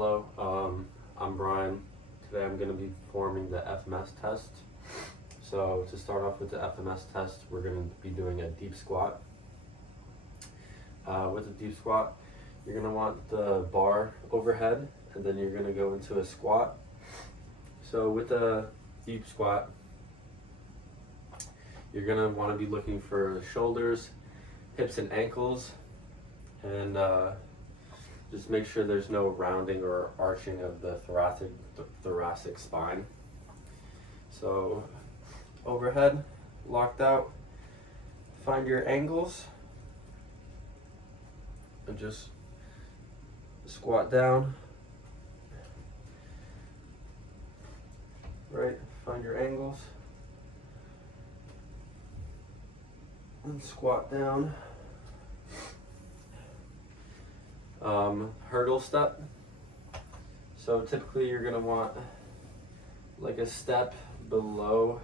Hello, I'm Brian. Today I'm going to be performing the FMS test. So to start off with the FMS test, we're going to be doing a deep squat. With a deep squat, you're going to want the bar overhead, and then you're going to go into a squat. So with a deep squat, you're going to want to be looking for shoulders, hips, and ankles, and just make sure there's no rounding or arching of the thoracic spine. So overhead, locked out, find your angles, and just squat down. Right, find your angles, and squat down. Hurdle step. So typically you're gonna want like a step below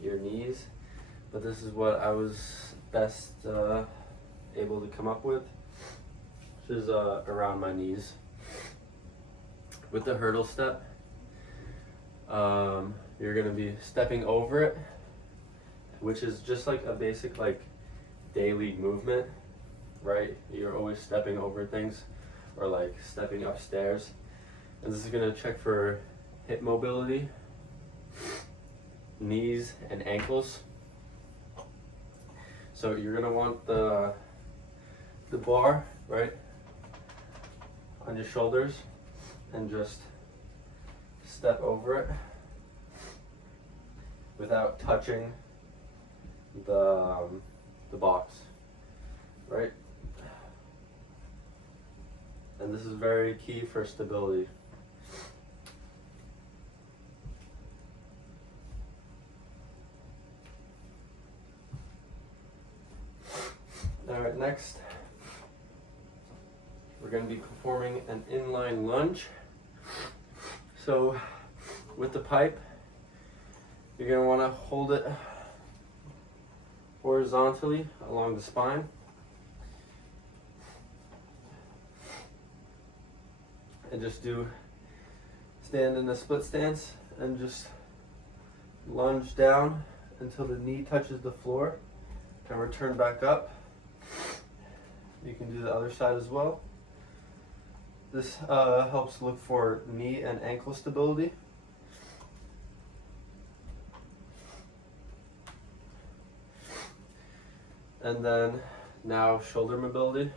your knees, but this is what I was best able to come up with, which is around my knees. With the hurdle step, you're gonna be stepping over it, which is just like a basic like daily movement, right? You're always stepping over things or like stepping upstairs. And this is gonna check for hip mobility, knees, and ankles. So you're gonna want the bar, right, on your shoulders and just step over it without touching the box, right? And this is very key for stability. All right, next, we're going to be performing an inline lunge. So with the pipe, you're going to want to hold it horizontally along the spine. And just stand in a split stance and just lunge down until the knee touches the floor and return back up. You can do the other side as well. This helps look for knee and ankle stability. And then now shoulder mobility.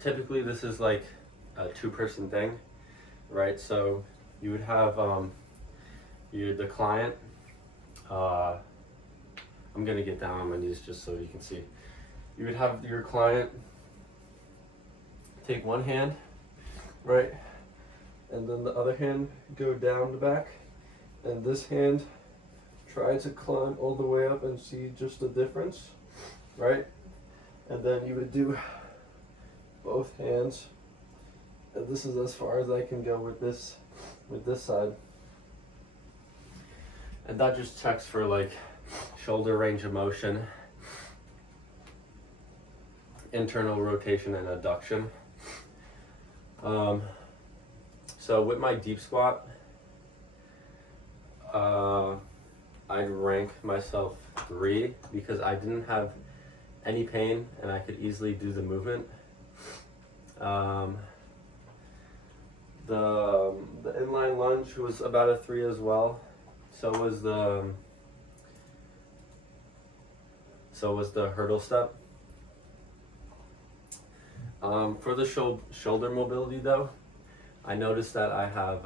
Typically this is like a two-person thing, right? So you would have the client. I'm gonna get down on my knees just so you can see. You would have your client take one hand, right, and then the other hand go down the back, and this hand try to climb all the way up and see just the difference, right? And then you would do both hands, and this is as far as I can go with this side. And that just checks for like shoulder range of motion, internal rotation, and adduction. So with my deep squat, I'd rank myself 3 because I didn't have any pain and I could easily do the movement. The inline lunge was about a 3 as well. So was the hurdle step. For the shoulder mobility though, I noticed that I have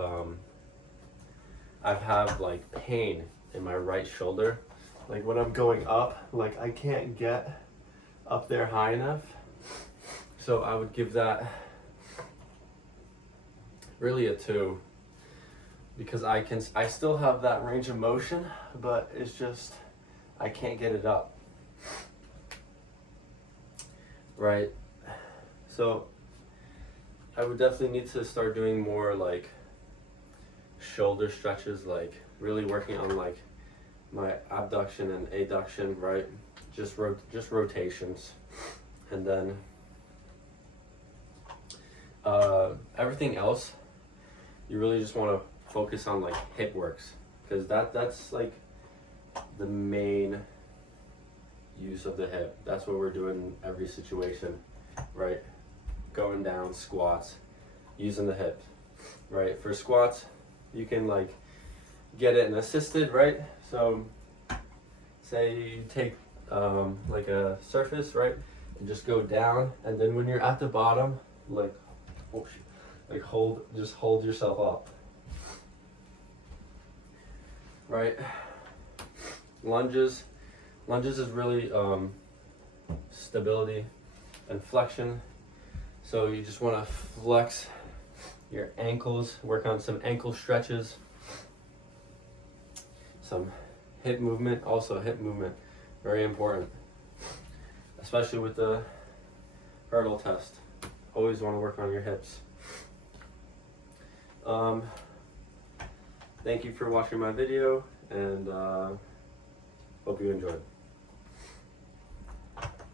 like pain in my right shoulder. Like when I'm going up, like I can't get up there high enough. So I would give that really a 2. Because I still have that range of motion, but it's just, I can't get it up. Right? So I would definitely need to start doing more like shoulder stretches, like really working on like my abduction and adduction, right? just rotations, and then everything else, you really just want to focus on like hip works, because that's like the main use of the hip. That's what we're doing in every situation, right? Going down, squats, using the hip, right? For squats, you can like get it in assisted, right? So say you take like a surface, right, and just go down, and then when you're at the bottom, like hold yourself up, right? Lunges is really stability and flexion. So you just want to flex your ankles, work on some ankle stretches, some hip movement, also hip movement, very important, especially with the hurdle test. Always want to work on your hips. Thank you for watching my video, and hope you enjoyed.